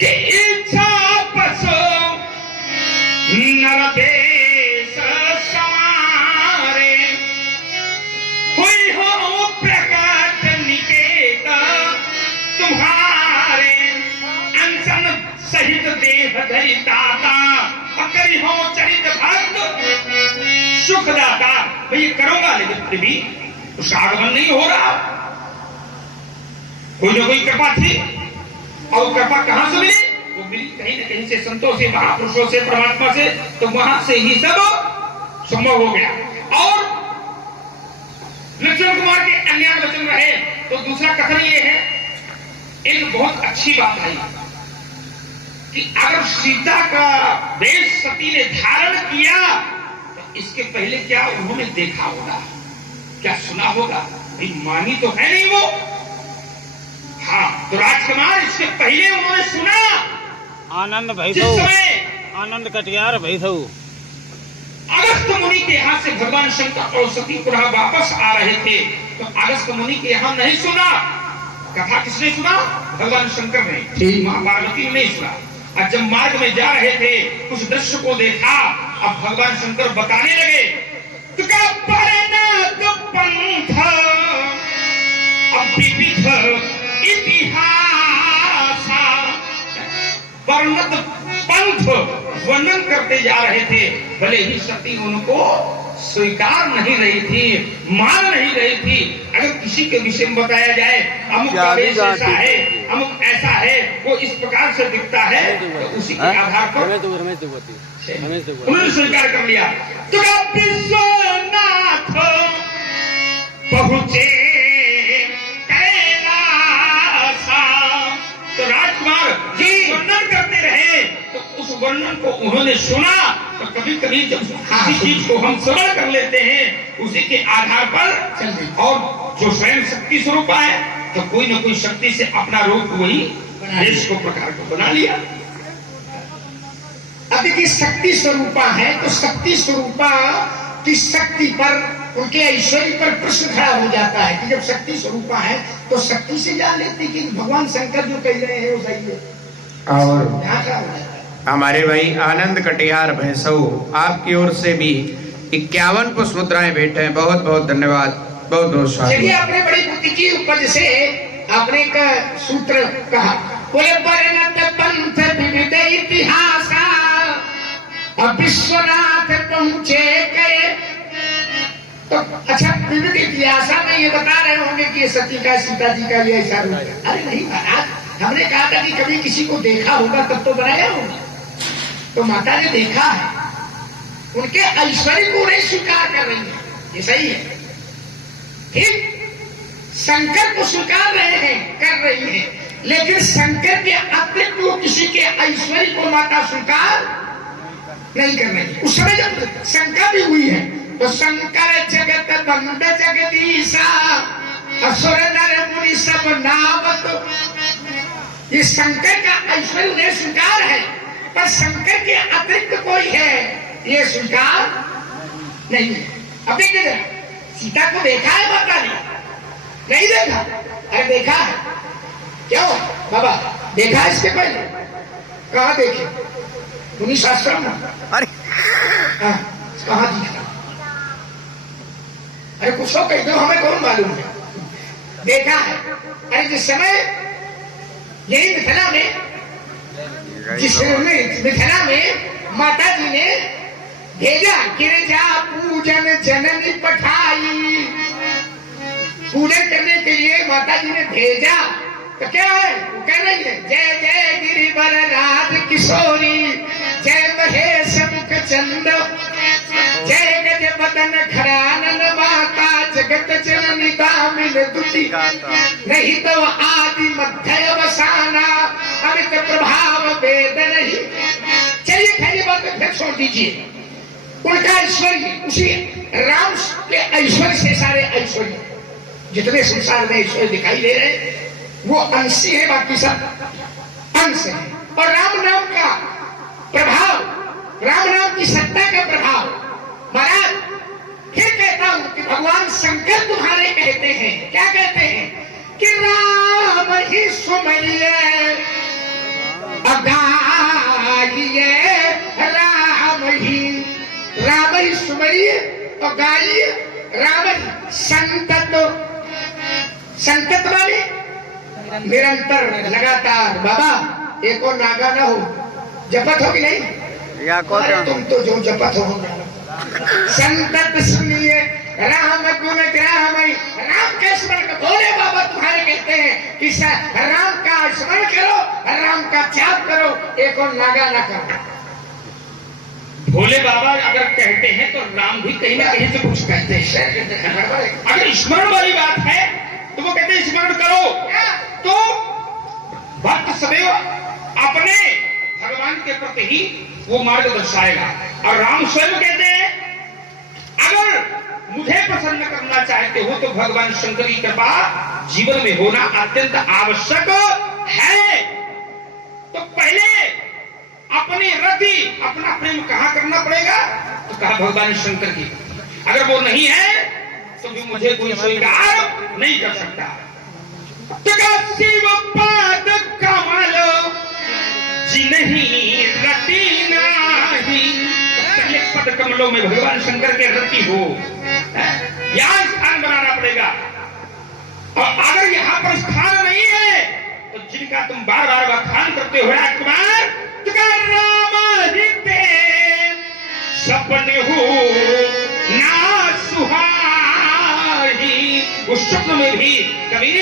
कि इच्छा पशु नरदेश समारे हुई हो प्रकट निकेत तुम्हारे अनशन सहित देह धरिताता अकरी हो चरित भक्त सुखदाता। मैं ये करूंगा लेकिन फिर भी उसका आगमन नहीं हो रहा। कोई ना कोई कृपा थी और कृपा कहां से मिली? वो मिली कहीं ना कहीं से, संतों से, महापुरुषों से, परमात्मा से। तो वहां से ही सब संभव हो गया। और लक्ष्मण कुमार के अन्य वचन रहे। तो दूसरा कथन ये है, एक बहुत अच्छी बात आई कि अगर सीता का वेश सती ने धारण किया तो इसके पहले क्या उन्होंने देखा होगा, क्या सुना होगा? भाई मानी तो है नहीं वो। हाँ, तो राजकुमार इसके पहले उन्होंने सुना। आनंद भाई जिस समय आनंद कटियार भाई था अगस्त मुनि के यहाँ से भगवान शंकर और सती पुनः वापस आ रहे थे, तो अगस्त मुनि के यहाँ नहीं सुना। कथा किसने सुना? भगवान शंकर ने, मां पार्वती ने नहीं सुना। और जब मार्ग में जा रहे थे कुछ दृश्य को देखा। अब भगवान शंकर बताने लगे तो पंथ अब विविध इतिहास वर्णत पंथ वर्णन करते जा रहे थे। भले ही सती उनको स्वीकार नहीं रही थी, मान नहीं रही थी। अगर किसी के विषय में बताया जाए अमुक का वेश ऐसा है, अमुक ऐसा है, वो इस प्रकार से दिखता है, तो उसी के आधार पर उन्होंने स्वीकार कर लिया। तो विश्वनाथ पहुंचे कैलासा। तो राजकुमार जी वर्णन करते रहे, तो उस वर्णन को उन्होंने सुना। तो कभी कभी जब किसी चीज को हम श्रवण कर लेते हैं उसी के आधार पर चलते, और जो स्वयं शक्ति स्वरूपा है तो कोई न कोई शक्ति से अपना रूप वही देश को प्रकार को बना लिया। अब देखिए शक्ति स्वरूपा है तो शक्ति स्वरूपा की शक्ति पर, उनके ऐश्वर्य पर प्रश्न खड़ा हो जाता है कि जब शक्ति स्वरूपा है तो शक्ति से जान लेते कि भगवान शंकर जो कह रहे हैं वो सही है। और यहाँ क्या हो जाता है? हमारे भाई आनंद कटियार भैंसऊ आपकी ओर से भी 51 पुष्प मुद्राएं भेंटे हैं। बहुत बहुत धन्यवाद, बहुत बहुत चलिए, आपने बड़ी बुद्धि की उपज से आपने का सूत्र कहा, बोले वर्णत पंथ विविध इतिहास अब विश्वनाथ पहुंचे गए। तो अच्छा, विविध इतिहास में ये बता रहे होंगे कि ये सती का, सीता जी का ये ऐसा रूप है। अरे नहीं महाराज, हमने कहा था कि कभी किसी को देखा होगा तब तो बनाया होगा। तो माता ने देखा है, उनके ऐश्वर्य को नहीं स्वीकार कर रही है, ये सही है। ठीक, शंकर को स्वीकार रहे हैं, कर रही है, लेकिन शंकर के अतिरिक्त वो किसी के ऐश्वर्य को माता स्वीकार नहीं कर रही। उस समय जब शंका भी हुई है तो शंकर जगत बंद जगदीशा असुर नर मुनि सब नावत। ये शंकर का ऐश्वर्य उन्हें स्वीकार है, पर शंकर के अतिरिक्त कोई है ये स्वीकार नहीं है। अब देखिए जरा, सीता को देखा है माता ने? नहीं देखा? अरे देखा है। क्यों बाबा देखा है? इसके पहले कहाँ देखे? मुनि शास्त्र में। अरे कहाँ दिखा? अरे कुछ हो कह दो, हमें कौन मालूम है? देखा है। अरे जिस समय यही मिथिला में, मिथिला में माता जी ने भेजा, गिरजा पूजन जननी पठाई, पूजन करने के लिए माता जी ने भेजा। तो क्या है? वो कह रही है जय जय गिरिवर राज किशोरी, जय महेश मुख चंद, जय गज बदन खरानन माता, जगत जननी दामिन दुति, नहीं तो आदि मध्य अवसाना, अमित प्रभाव वेद नहीं। चलिए पहली बात फिर छोड़ दीजिए, उनका ऐश्वर्य उसी राम के ऐश्वर्य से सारे ऐश्वर्य जितने संसार में ऐश्वर्य दिखाई दे रहे वो अंशी है, बाकी सब अंश है। और राम नाम का प्रभाव, राम नाम की सत्ता का प्रभाव। महाराज फिर कहता हूं कि भगवान शंकर तुम्हारे कहते हैं, क्या कहते हैं कि राम ही सुमरिए सुमरिए और गाइए राम संतत। संतत माने निरंतर लगातार। बाबा एक और नागा ना हो, जपत हो कि नहीं? या को अरे तुम तो जो जपत हो संतत सुनिए राम गुण ग्राम। राम का स्मरण करो। भोले बाबा तुम्हारे कहते हैं कि राम का स्मरण करो, राम का जाप करो, एक और नागा ना करो। भोले बाबा अगर कहते हैं तो राम भी कहीं ना कहीं से कुछ कहते हैं। अगर स्मरण वाली बात है तो वो कहते हैं स्मरण करो, तो भक्त सदैव अपने भगवान के प्रति ही वो मार्ग दर्शाएगा। और राम स्वयं कहते हैं अगर मुझे प्रसन्न करना चाहते हो तो भगवान शंकर की कृपा जीवन में होना अत्यंत आवश्यक है। तो पहले अपनी रति अपना प्रेम कहां करना पड़ेगा? तो कहा भगवान शंकर की। अगर वो नहीं है तो भी मुझे कोई स्वीकार नहीं कर सकता। शिव पाद कमल जिन्हीं रति नाही। पहले पद कमलों में भगवान शंकर के रति हो, यहां स्थान बनाना पड़ेगा। और अगर यहां पर स्थान नहीं है तो जिनका तुम बार बार बखान करते हो राजकुमार, राम हिते सपने हो ना सुहाई। उस स्वप्न में भी कभी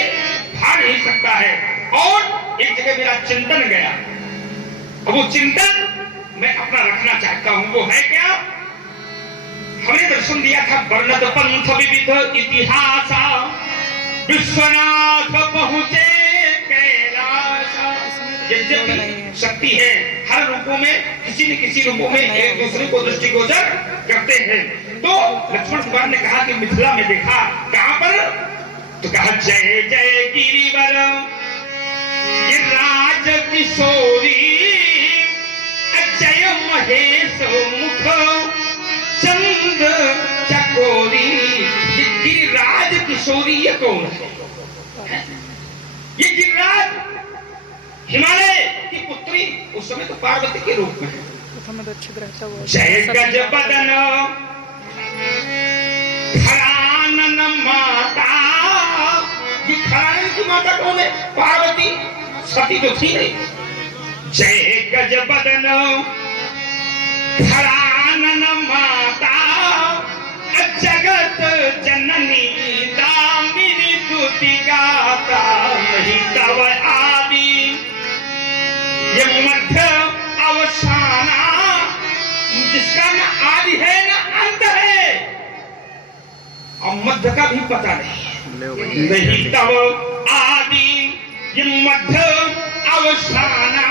भाग नहीं सकता है। और एक जगह मेरा चिंतन गया, अब वो चिंतन मैं अपना रखना चाहता हूं। वो है क्या? हमने दर्शन दिया था वर्णत पंथ विविध इतिहास, विश्वनाथ पहुंचे कैलाश। यद्यपि शक्ति है हर रूपों में, किसी न किसी रूपों में एक दूसरे को दृष्टिगोचर करते हैं। तो लक्ष्मण कुमार ने कहा कि मिथिला में देखा। कहां पर? तो कहा जय जय गिरिवर राज किशोरी, जय महेश मुख चंद चकोरी। ये गिरिराज किशोरी ये कौन है? ये गिरिराज हिमालय की पुत्री, उस समय तो पार्वती के रूप में है। जय गज बदन खरानन माता। ये खरानन की माता कौन है? पार्वती, सती तो थी नहीं। जय गज बदन खरानन माता, जगत जननी दामिनी स्तुति गाता। नहीं तव आदि ये मध्य अवसाना, जिसका न आदि है न अंत है, और मध्य का भी पता नहीं। नहीं तव आदि ये मध्य अवसाना,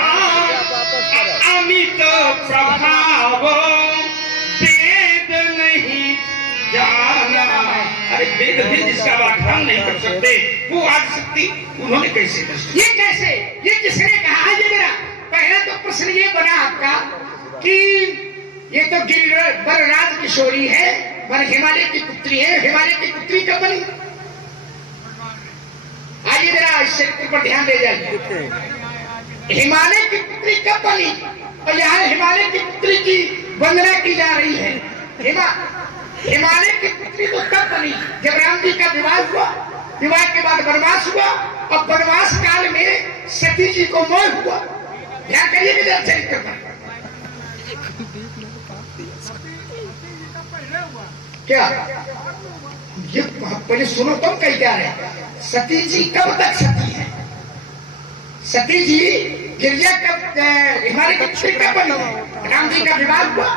अमित प्रभाव वेद नहीं जाना। अरे वेद भी जिसका व्याख्यान नहीं कर सकते, वो आज शक्ति उन्होंने कैसे दर्शन? ये कैसे? ये किसने कहा? ये मेरा पहला तो प्रश्न ये बना आपका कि ये तो गिरिराज किशोरी है, वर हिमालय की पुत्री है। हिमालय की पुत्री कब बनी? आइए जरा इस चरित्र पर ध्यान दे जाइए। हिमालय की पुत्री कब बनी? और यहाँ हिमालय की पुत्री की वंदना की जा रही है। हिमालय की पुत्री तो तब बनी जब राम जी का विवाह हुआ। विवाह के बाद वनवास हुआ, और वनवास काल में सती जी को मोह हुआ। ध्यान करिए चरित्र पर। क्या ये पहले सुनो, तुम कहीं जा रहे? सती जी कब तक सती है? सती जी गिरिजा कब, हिमालय की पुत्री कब बनी? राम जी का विवाह हुआ।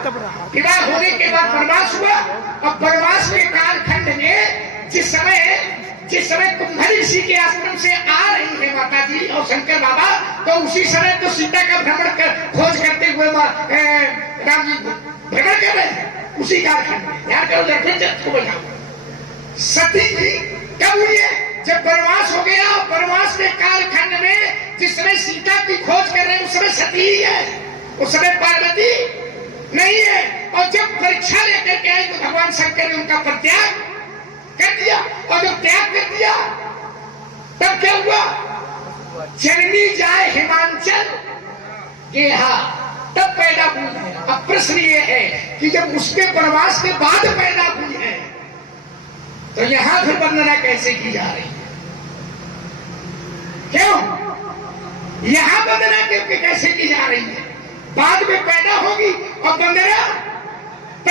विवाह होने के बाद वनवास हुआ, और वनवास के कालखंड में जिस समय कुंभरी ऋषि के आश्रम से आ रही है माता जी और शंकर बाबा, तो उसी समय तो सीता का भ्रमण खोज करते हुए राम जी भ्रमण कर रहे हैं उसी कालखंड में। यार करो को बताओ, सती जी कब हुई है? जब वनवास हो गया। वनवास के कालखंड में जिस समय सीता की खोज कर रहे हैं उस समय सती ही है, उस समय पार्वती नहीं है। और जब परीक्षा लेकर के आए तो भगवान शंकर ने उनका परित्याग कर दिया। और जब त्याग कर दिया तब क्या हुआ? जननी जाए हिमांचल गेहा, तब पैदा हुई। अब प्रश्न ये है कि जब उसके वनवास के बाद पैदा हुई है तो यहां फिर वंदना कैसे की जा रही है? क्यों यहां वंदना कैसे की जा रही है? बाद में पैदा होगी और वंदना